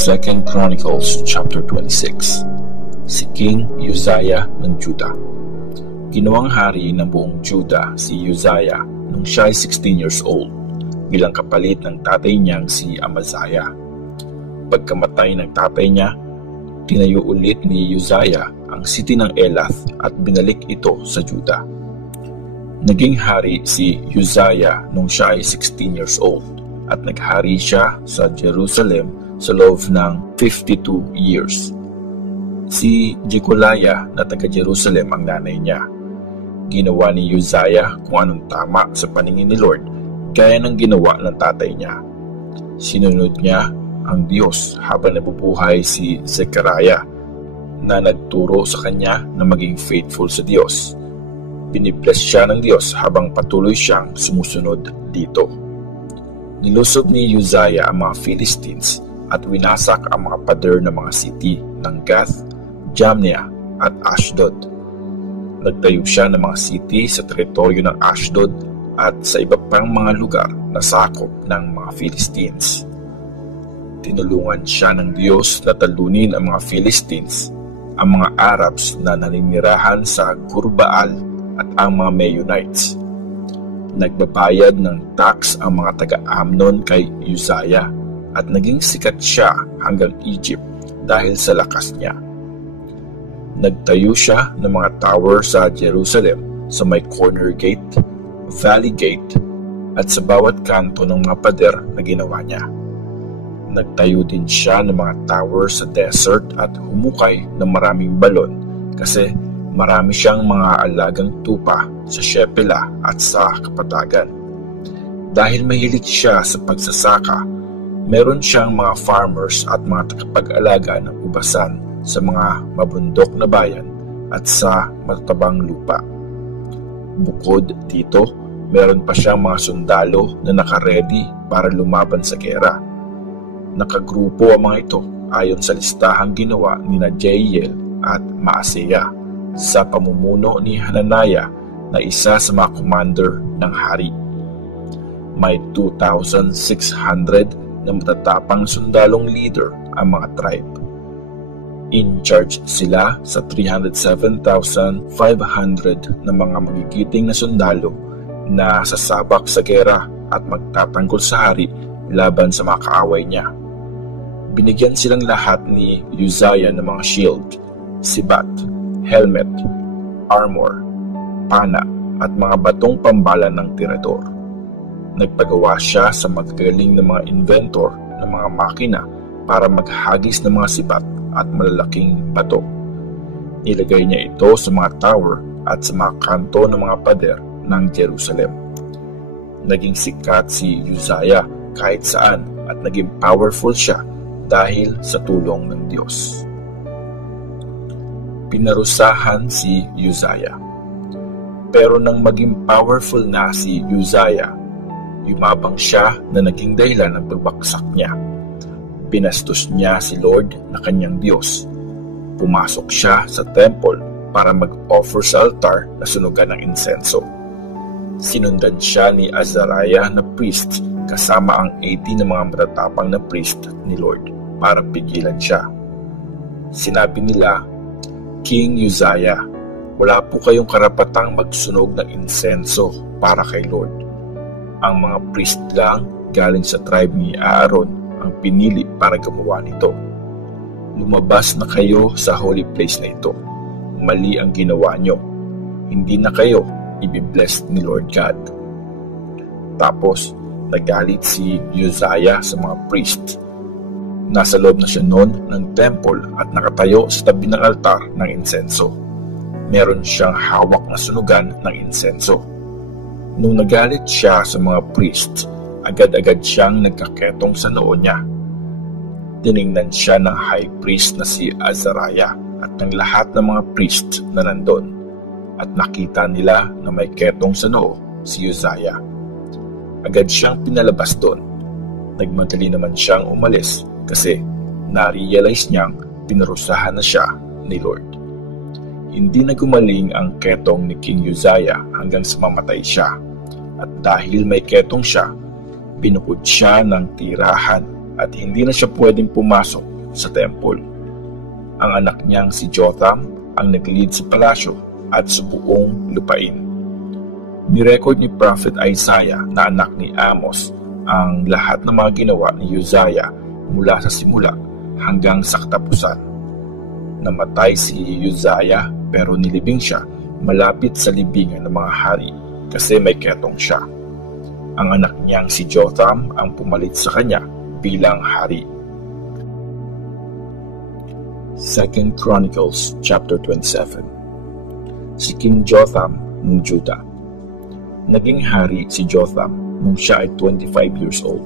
2 Chronicles chapter 26. Si King Uzziah ng Judah. Ginawang hari ng buong Judah si Uzziah nung siya ay 16 years old bilang kapalit ng tatay niyang si Amaziah. Pagkamatay ng tatay niya, tinayo ulit ni Uzziah ang city ng Elath at binalik ito sa Judah. Naging hari si Uzziah nung siya ay 16 years old at naghari siya sa Jerusalem sa loob ng 52 years. Si Jecoliah na taga-Jerusalem ang nanay niya. Ginawa ni Uzziah kung anong tama sa paningin ni Lord, gaya ng ginawa ng tatay niya. Sinunod niya ang Diyos habang nabubuhay si Zechariah na nagturo sa kanya na maging faithful sa Diyos. Binibless siya ng Diyos habang patuloy siyang sumusunod dito. Nilusog ni Uzziah ang mga Philistines at winasak ang mga pader ng mga city ng Gath, Jamnia at Ashdod. Nagtayo siya ng mga city sa teritoryo ng Ashdod at sa iba pang mga lugar na sakop ng mga Philistines. Tinulungan siya ng Diyos na talunin ang mga Philistines, ang mga Arabs na naninirahan sa Gurbaal at ang mga Meunites. Nagbabayad ng tax ang mga taga-Amnon kay Uzziah at naging sikat siya hanggang Egypt dahil sa lakas niya. Nagtayo siya ng mga tower sa Jerusalem sa may corner gate, valley gate, at sa bawat kanto ng mga pader na ginawa niya. Nagtayo din siya ng mga tower sa desert at humukay ng maraming balon kasi marami siyang mga alagang tupa sa Shephelah at sa kapatagan. Dahil mahilig siya sa pagsasaka, meron siyang mga farmers at mga tagapag-alaga ng ubasan sa mga mabundok na bayan at sa matatabang lupa. Bukod dito, meron pa siyang mga sundalo na nakaredy para lumaban sa gera. Nakagrupo ang mga ito ayon sa listahang ginawa ni Jeiel at Maaseya sa pamumuno ni Hananiah na isa sa mga commander ng hari. May 2,600 na matatapang sundalong leader ang mga tribe. In charge sila sa 307,500 na mga magigiting na sundalo na sasabak sa gera at magtatanggol sa hari laban sa mga kaaway niya. Binigyan silang lahat ni Uzziah ng mga shield, sibat, helmet, armor, pana at mga batong pambala ng tirador. Nagpagawa siya sa magagaling na mga inventor ng mga makina para maghagis ng mga sibat at malalaking bato. Nilagay niya ito sa mga tower at sa mga kanto ng mga pader ng Jerusalem. Naging sikat si Uzziah kahit saan at naging powerful siya dahil sa tulong ng Diyos. Pinarusahan si Uzziah. Pero nang maging powerful na si Uzziah, yumabang siya na naging dahilan ng pagbaksak niya. Binastos niya si Lord na kanyang Diyos. Pumasok siya sa temple para mag-offer sa altar na sunugan ng insenso. Sinundan siya ni Azariah na priest kasama ang 80 na mga matatapang na priest ni Lord para pigilan siya. Sinabi nila, "King Uzziah, wala po kayong karapatang magsunog ng insenso para kay Lord. Ang mga priest lang galing sa tribe ni Aaron ang pinili para gumawa nito. Lumabas na kayo sa holy place na ito. Mali ang ginawa nyo. Hindi na kayo ibibless ni Lord God." Tapos, nagalit si Uzziah sa mga priest. Nasa loob na siya noon ng temple at nakatayo sa tabi ng altar ng insenso. Meron siyang hawak na sunugan ng insenso. Nung nagalit siya sa mga priest, agad-agad siyang nagkaketong sa noo niya. Tiningnan siya ng high priest na si Azariah at ng lahat ng mga priest na nandun, at nakita nila na may ketong sa noo si Uzziah. Agad siyang pinalabas doon. Nagmadali naman siyang umalis kasi na-realize niyang pinarusahan na siya ni Lord. Hindi na gumaling ang ketong ni King Uzziah hanggang sa mamatay siya. At dahil may ketong siya, binukod siya ng tirahan at hindi na siya pwedeng pumasok sa temple. Ang anak niyang si Jotham ang nag-lead sa palasyo at sa buong lupain. Nirecord ni Prophet Isaiah na anak ni Amos ang lahat ng mga ginawa ni Uzziah mula sa simula hanggang sa katapusan. Namatay si Uzziah pero nilibing siya malapit sa libingan ng mga hari kasi may ketong siya. Ang anak niyang si Jotham ang pumalit sa kanya bilang hari. 2 Chronicles chapter 27. Si King Jotham ng Judah. Naging hari si Jotham nung siya ay 25 years old.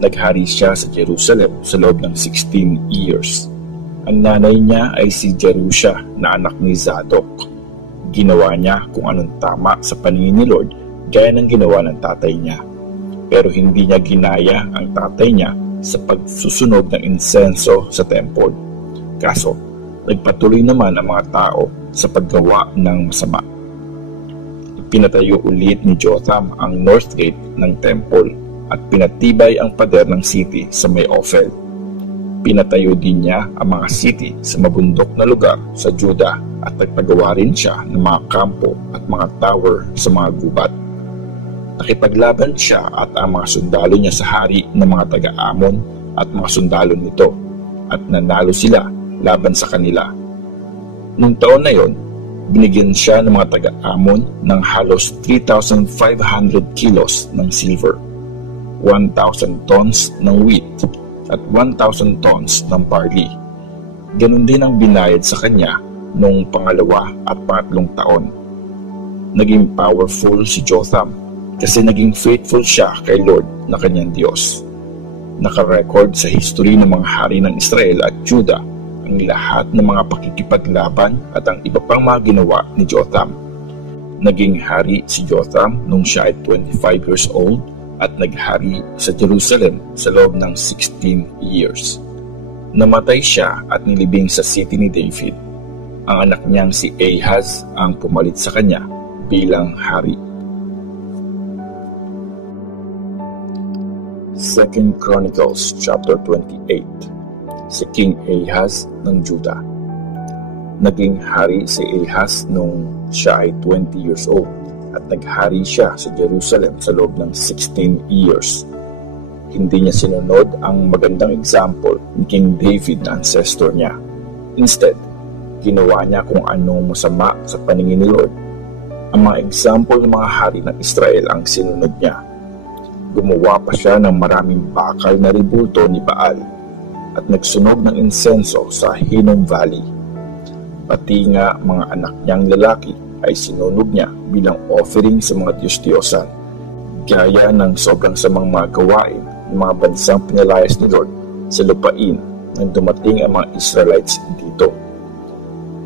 Naghari siya sa Jerusalem sa loob ng 16 years. Ang nanay niya ay si Jerusha na anak ni Zadok. Ginawa niya kung anong tama sa paningin ni Lord gaya ng ginawa ng tatay niya. Pero hindi niya ginaya ang tatay niya sa pagsusunog ng insenso sa temple. Kaso, nagpatuloy naman ang mga tao sa paggawa ng masama. Pinatayo ulit ni Jotham ang north gate ng temple at pinatibay ang pader ng city sa may Ophel. Pinatayo din niya ang mga city sa mabundok na lugar sa Judah at nagpagawa rin siya ng mga kampo at mga tower sa mga gubat. Nakipaglaban siya at ang mga sundalo niya sa hari ng mga taga-Amon at mga sundalo nito at nanalo sila laban sa kanila. Noong taon na yon, binigyan siya ng mga taga-Amon ng halos 3,500 kilos ng silver, 1,000 tons ng wheat at 1,000 tons ng barley. Ganon din ang binayad sa kanya noong pangalawa at pangatlong taon. Naging powerful si Jotham kasi naging faithful siya kay Lord na kanyang Diyos. Nakarecord sa history ng mga hari ng Israel at Judah ang lahat ng mga pakikipaglaban at ang iba pang mga ginawa ni Jotham. Naging hari si Jotham nung siya ay 25 years old at naghari sa Jerusalem sa loob ng 16 years. Namatay siya at nilibing sa city ni David. Ang anak niyang si Ahaz ang pumalit sa kanya bilang hari. 2 Chronicles chapter 28. Si King Ahaz ng Judah. Naging hari si Ahaz nung siya ay 20 years old at naghari siya sa Jerusalem sa loob ng 16 years. Hindi niya sinunod ang magandang example ni King David na ancestor niya. Instead, ginawa niya kung anong masama sa paningin ni Lord. Ang mga example ng mga hari ng Israel ang sinunod niya. Gumawa pa siya ng maraming bakal na ribulto ni Baal at nagsunog ng insenso sa Hinnom Valley. Pati nga mga anak niyang lalaki ay sinunog niya bilang offering sa mga Diyos-Diyosan, gaya ng sobrang samang mga gawain ng mga bansang pinalayas ni Lord sa lupain nang dumating ang mga Israelites dito.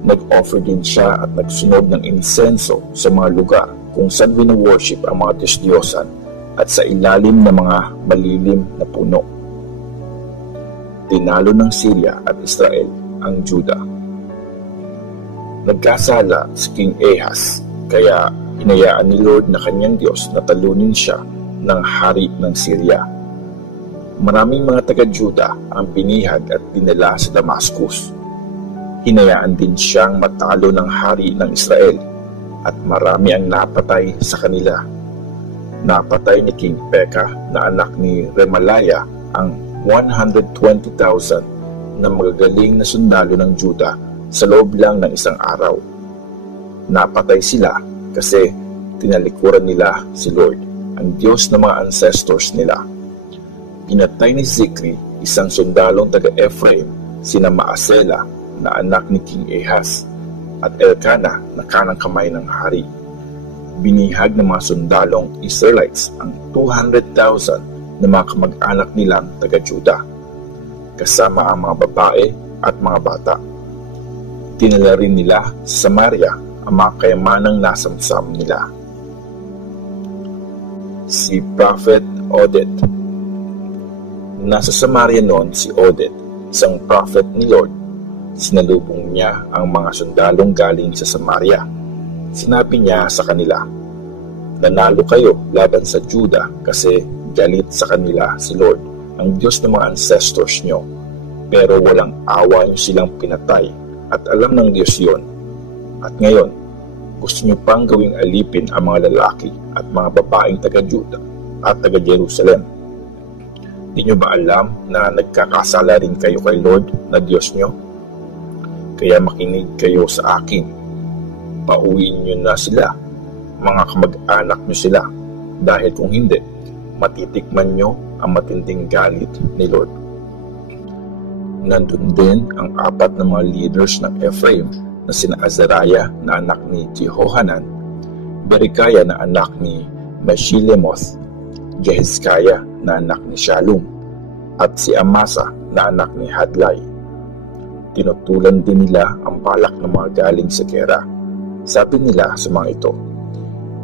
Nag-offer din siya at nagsunog ng insenso sa mga lugar kung saan wino-worship ang mga Diyos-Diyosan at sa ilalim ng mga malilim na puno. Tinalo ng Syria at Israel ang Judah. Nagkasala si King Ahaz, kaya hinayaan ni Lord na kanyang Diyos na talunin siya ng hari ng Syria. Maraming mga taga-Judah ang binihag at dinala sa Damascus. Hinayaan din siyang matalo ng hari ng Israel at marami ang napatay sa kanila. Napatay ni King Pekah na anak ni Remaliah ang 120,000 na magagaling na sundalo ng Judah sa loob lang ng isang araw. Napatay sila kasi tinalikuran nila si Lord, ang Diyos ng mga ancestors nila. Pinatay ni Zikri, isang sundalong taga-Ephraim, sina Maasela na anak ni King Ahaz at Elkanah na kanang kamay ng hari. Binihag ng mga sundalong Israelites ang 200,000 na mga kamag-anak nilang taga-Judah, kasama ang mga babae at mga bata. Tinala rin nila sa Samaria ang mga kayamanang nasamsam nila. Si Prophet Oded. Nasa Samaria noon si Oded, isang prophet ni Lord. Sinalubong niya ang mga sundalong galing sa Samaria. Sinabi niya sa kanila, "Nanalo kayo laban sa Judah kasi galit sa kanila si Lord, ang Diyos ng mga ancestors nyo. pero walang awa niyo silang pinatay at alam ng Diyos yon. At ngayon, gusto niyo pang gawing alipin ang mga lalaki at mga babaeng taga-Juda at taga-Jerusalem. Di niyo ba alam na nagkakasala rin kayo kay Lord na Diyos niyo? Kaya makinig kayo sa akin. Pauwiin niyo na sila, mga kamag-anak niyo sila, dahil kung hindi, matitikman niyo ang matinding galit ni Lord. Nandun din ang 4 na mga leaders ng Ephraim na sina Azariah na anak ni Jehohanan, Berekiah na anak ni Meshilemoth, Jehezkiah na anak ni Shallum, at si Amasa na anak ni Hadlai. Tinutulan din nila ang balak ng mga galing sa gera. Sabi nila sa mga ito,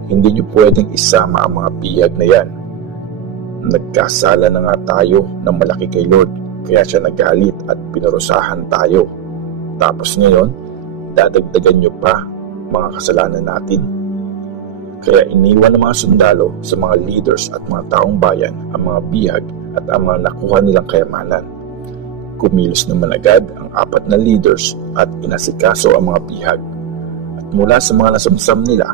hindi niyo pwedeng isama ang mga bihag na yan. Nagkasala na nga tayo ng malaki kay Lord, kaya siya nagalit at pinurusahan tayo. Tapos ngayon, dadagdagan niyo pa mga kasalanan natin. Kaya iniwan ng mga sundalo sa mga leaders at mga taong bayan ang mga bihag at ang mga nakuha nilang kayamanan. Kumilos naman agad ang 4 na leaders at inasikaso ang mga bihag. At mula sa mga nasamsam nila,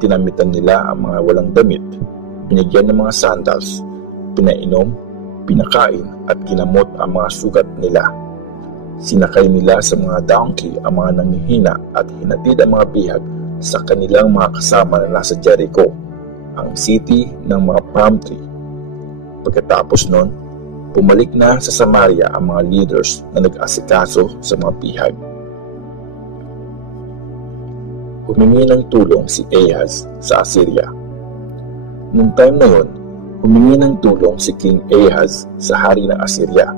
tinamitan nila ang mga walang damit, binigyan ng mga sandals, pinainom, pinakain at ginamot ang mga sugat nila. Sinakay nila sa mga donkey ang mga nanghihina at hinatid ang mga bihag sa kanilang mga kasama na nasa Jericho, ang city ng mga palm tree. Pagkatapos nun, bumalik na sa Samaria ang mga leaders na nag-asikaso sa mga bihag. Humingi ng tulong si Ahaz sa Assyria. Noong time na yun, humingi ng tulong si King Ahaz sa hari ng Assyria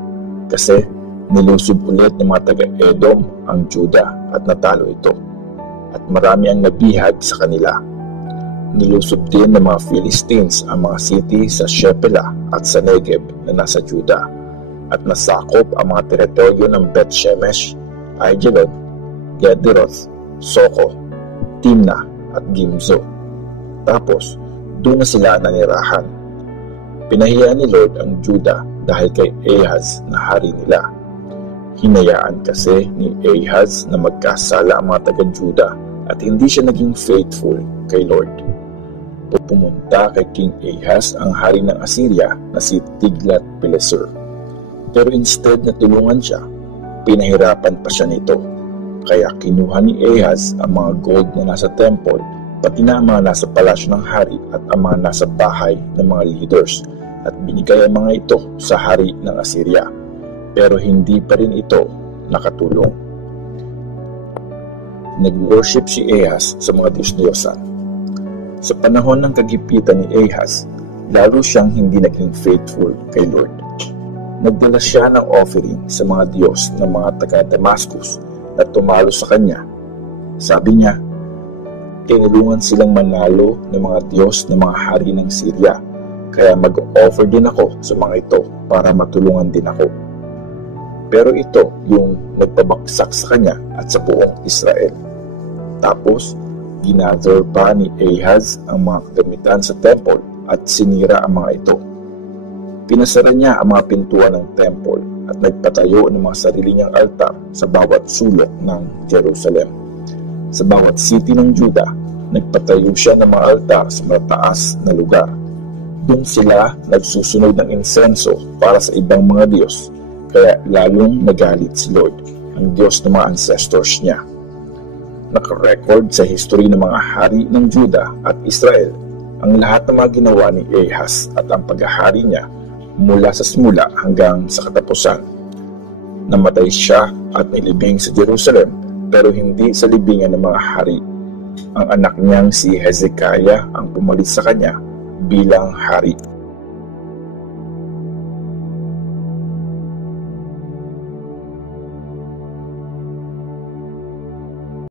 kasi nilusob ulit ng mga taga-Edom ang Juda at natalo ito. At marami ang nabihag sa kanila. Nilusob din ng mga Philistines ang mga city sa Shephelah at sa Negev na nasa Juda at nasakop ang mga teritoryo ng Beth-Shemesh, Aijalon, Gederoth, Soko, Timna at Gimzo. Tapos, doon na sila nanirahan. Pinahiya ni Lord ang Juda dahil kay Ahaz na hari nila. Hinayaan kasi ni Ahaz na magkasala ang mga taga-Juda at hindi siya naging faithful kay Lord. Pumunta kay King Ahaz ang hari ng Assyria na si Tiglath-Pileser. Pero instead na tulungan siya, pinahirapan pa siya nito. Kaya kinuha ni Ahaz ang mga gold na nasa temple, pati na ang mga nasa palasyo ng hari at ang mga nasa bahay ng mga leaders at binigay ang mga ito sa hari ng Assyria. Pero hindi pa rin ito nakatulong. Nag-worship si Ahaz sa mga Diyos-Diyosan. Sa panahon ng kagipitan ni Ahaz, lalo siyang hindi naging faithful kay Lord. Nagdala siya ng offering sa mga Diyos ng mga taga-Damascus na tumalo sa kanya. Sabi niya, tinulungan silang manalo ng mga Diyos ng mga hari ng Syria, kaya mag-offer din ako sa mga ito para matulungan din ako. Pero ito yung nagpabaksak sa kanya at sa buong Israel. Tapos, ginather pa ni Ahaz ang mga kagamitan sa temple at sinira ang mga ito. Pinasara niya ang mga pintuan ng temple at nagpatayo ng mga sarili niyang altar sa bawat sulok ng Jerusalem. Sa bawat city ng Juda, nagpatayo siya ng mga altar sa mataas na lugar. Doon sila nagsusunog ng insenso para sa ibang mga Diyos, kaya lalong nagalit si Lord, ang Diyos ng mga ancestors niya. Nakarecord sa history ng mga hari ng Juda at Israel ang lahat ng mga ginawa ni Ahaz at ang paghahari niya mula sa simula hanggang sa katapusan. Namatay siya at nilibing sa Jerusalem pero hindi sa libingan ng mga hari. Ang anak niyang si Hezekiah ang pumalit sa kanya bilang hari.